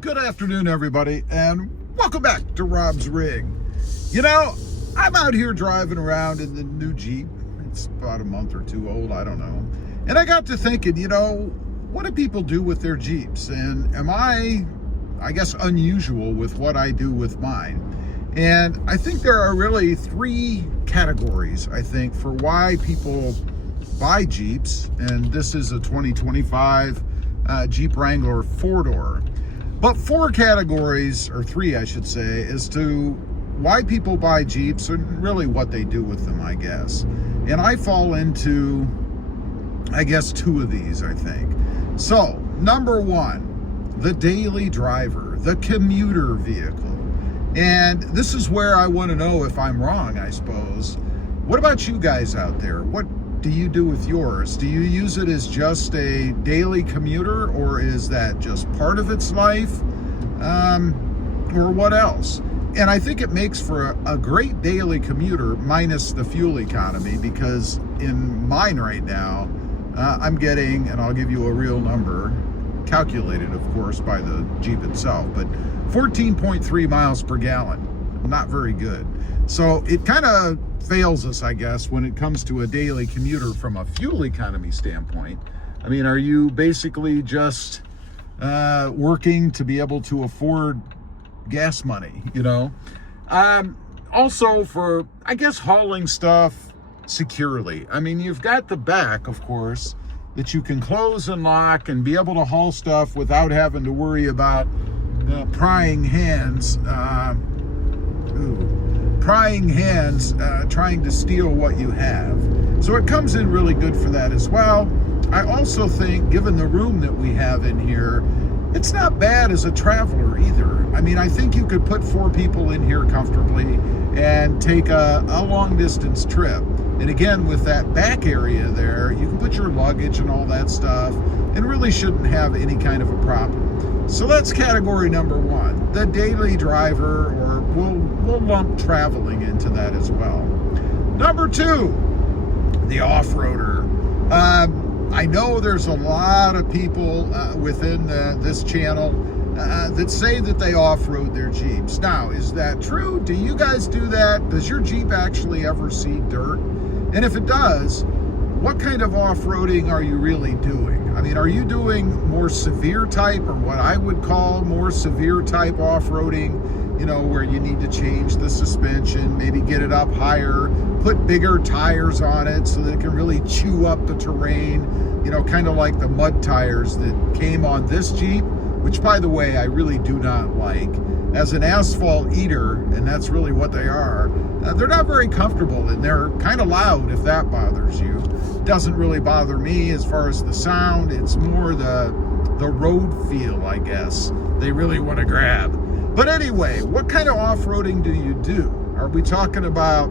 Good afternoon, everybody, and welcome back to Rob's Rig. You know, I'm out here driving around in the new Jeep. It's about a month or two old, I don't know. And I got to thinking, you know, what do people do with their Jeeps? And am I guess, unusual with what I do with mine? And I think there are really three categories, I think, for why people buy Jeeps. And this is a 2025 Jeep Wrangler 4-door. But four categories, or three I should say, as to why people buy Jeeps and really what they do with them, I guess. And I fall into, I guess, two of these, I think. So, number one, the daily driver, the commuter vehicle. And this is where I want to know if I'm wrong, I suppose. What about you guys out there? What do you do with yours? Do you use it as just a daily commuter, or is that just part of its life? Or what else? And I think it makes for a great daily commuter, minus the fuel economy, because in mine right now, I'm getting, and I'll give you a real number, calculated, of course, by the Jeep itself, but 14.3 miles per gallon. Not very good. So it kind of fails us, I guess, when it comes to a daily commuter from a fuel economy standpoint. I mean, are you basically just working to be able to afford gas money, you know? Also for, I guess, hauling stuff securely. I mean, you've got the back, of course, that you can close and lock and be able to haul stuff without having to worry about prying hands trying to steal what you have. So it comes in really good for that as well. I also think, given the room that we have in here, it's not bad as a traveler either. I mean, I think you could put 4 people in here comfortably and take a long distance trip. And again, with that back area there, you can put your luggage and all that stuff and really shouldn't have any kind of a problem. So that's category number one, the daily driver, or we'll lump traveling into that as well. Number two, the off-roader. I know there's a lot of people within this channel that say that they off-road their Jeeps. Now, is that true? Do you guys do that? Does your Jeep actually ever see dirt? And if it does, what kind of off-roading are you really doing? I mean, are you doing more severe type, or what I would call more severe type off-roading, you know, where you need to change the suspension, maybe get it up higher, put bigger tires on it so that it can really chew up the terrain, you know, kind of like the mud tires that came on this Jeep, which, by the way, I really do not like. As an asphalt eater, and that's really what they are, they're not very comfortable, and they're kind of loud, if that bothers you. Doesn't really bother me as far as the sound. It's more the road feel, I guess, they really want to grab. But anyway, what kind of off-roading do you do? Are we talking about,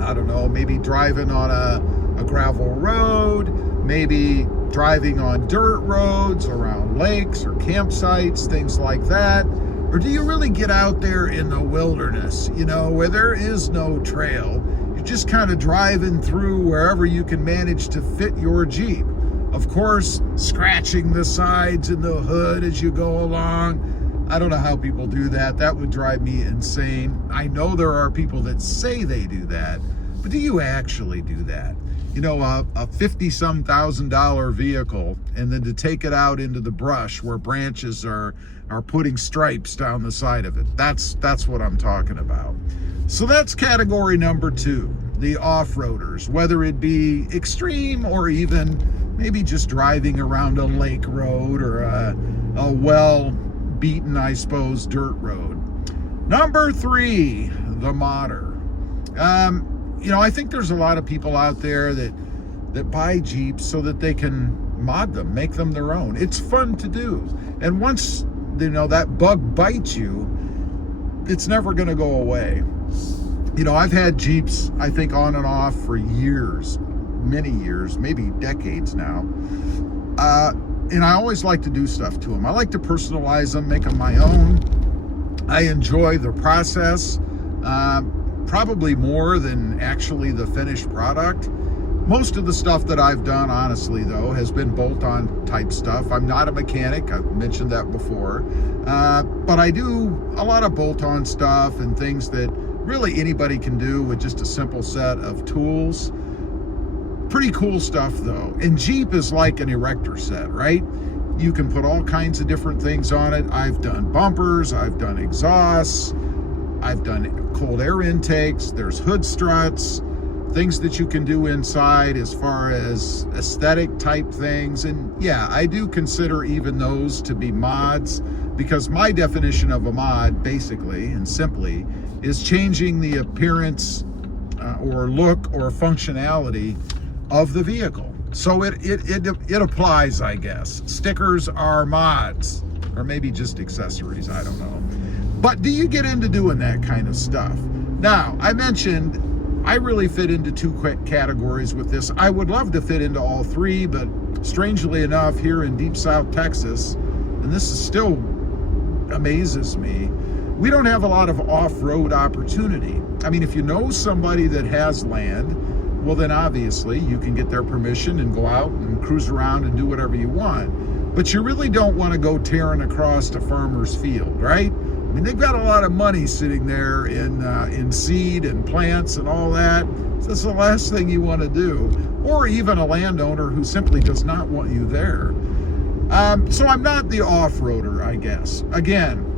I don't know, maybe driving on a gravel road, maybe driving on dirt roads around lakes or campsites, things like that? Or do you really get out there in the wilderness, you know, where there is no trail? You're just kind of driving through wherever you can manage to fit your Jeep. Of course, scratching the sides and the hood as you go along. I don't know how people do that. That would drive me insane. I know there are people that say they do that, but do you actually do that? You know, a $50-some thousand vehicle, and then to take it out into the brush where branches are putting stripes down the side of it. That's what I'm talking about. So that's category number two, the off-roaders, whether it be extreme or even maybe just driving around a lake road or a well-beaten, I suppose, dirt road. Number three, the modder. You know, I think there's a lot of people out there that buy Jeeps so that they can mod them, make them their own. It's fun to do. And once, you know, that bug bites you, it's never going to go away. You know, I've had Jeeps, I think, on and off for years, many years, maybe decades now. And I always like to do stuff to them. I like to personalize them, make them my own. I enjoy the process. Probably more than actually the finished product. Most of the stuff that I've done, honestly, though, has been bolt-on type stuff. I'm not a mechanic. I've mentioned that before. But I do a lot of bolt-on stuff and things that really anybody can do with just a simple set of tools. Pretty cool stuff, though. And Jeep is like an erector set, right? You can put all kinds of different things on it. I've done bumpers, I've done exhausts, I've done cold air intakes, there's hood struts, things that you can do inside as far as aesthetic type things. And yeah, I do consider even those to be mods, because my definition of a mod, basically and simply, is changing the appearance or look or functionality of the vehicle. So it applies, I guess. Stickers are mods, or maybe just accessories, I don't know. But do you get into doing that kind of stuff? Now, I mentioned I really fit into two categories with this. I would love to fit into all three, but strangely enough, here in deep South Texas, and this is still amazes me, we don't have a lot of off-road opportunity. I mean, if you know somebody that has land, well, then obviously you can get their permission and go out and cruise around and do whatever you want. But you really don't want to go tearing across a farmer's field, right? I mean, they've got a lot of money sitting there in seed and plants and all that. So that's the last thing you want to do. Or even a landowner who simply does not want you there. So I'm not the off-roader, I guess. Again,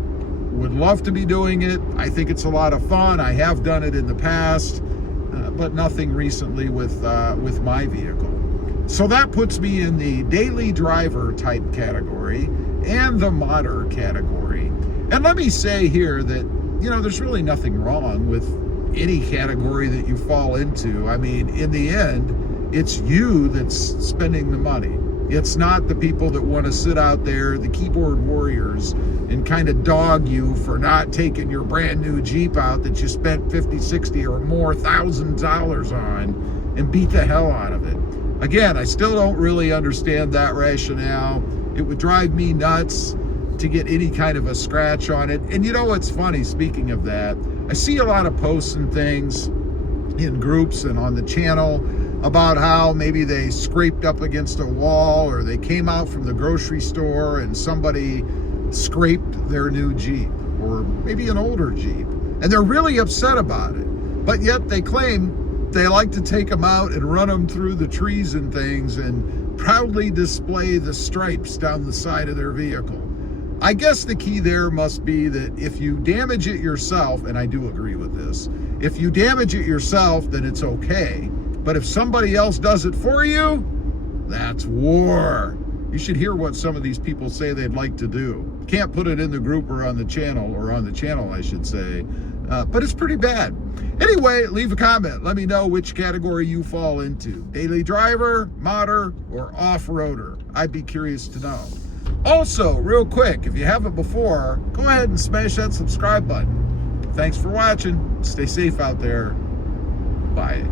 would love to be doing it. I think it's a lot of fun. I have done it in the past, but nothing recently with my vehicle. So that puts me in the daily driver type category and the modder category. And let me say here that, you know, there's really nothing wrong with any category that you fall into. I mean, in the end, it's you that's spending the money. It's not the people that want to sit out there, the keyboard warriors, and kind of dog you for not taking your brand new Jeep out that you spent $50, $60 or more $1,000s on and beat the hell out of it. Again, I still don't really understand that rationale. It would drive me nuts to get any kind of a scratch on it. And you know what's funny, speaking of that, I see a lot of posts and things in groups and on the channel about how maybe they scraped up against a wall, or they came out from the grocery store and somebody scraped their new Jeep, or maybe an older Jeep, and they're really upset about it. But yet they claim they like to take them out and run them through the trees and things and proudly display the stripes down the side of their vehicle. I guess the key there must be that if you damage it yourself, and I do agree with this, if you damage it yourself, then it's okay. But if somebody else does it for you, that's war. You should hear what some of these people say they'd like to do. Can't put it in the group or on the channel, I should say. But it's pretty bad. Anyway, leave a comment. Let me know which category you fall into. Daily driver, modder, or off-roader. I'd be curious to know. Also, real quick, if you haven't before, go ahead and smash that subscribe button. Thanks for watching. Stay safe out there. Bye.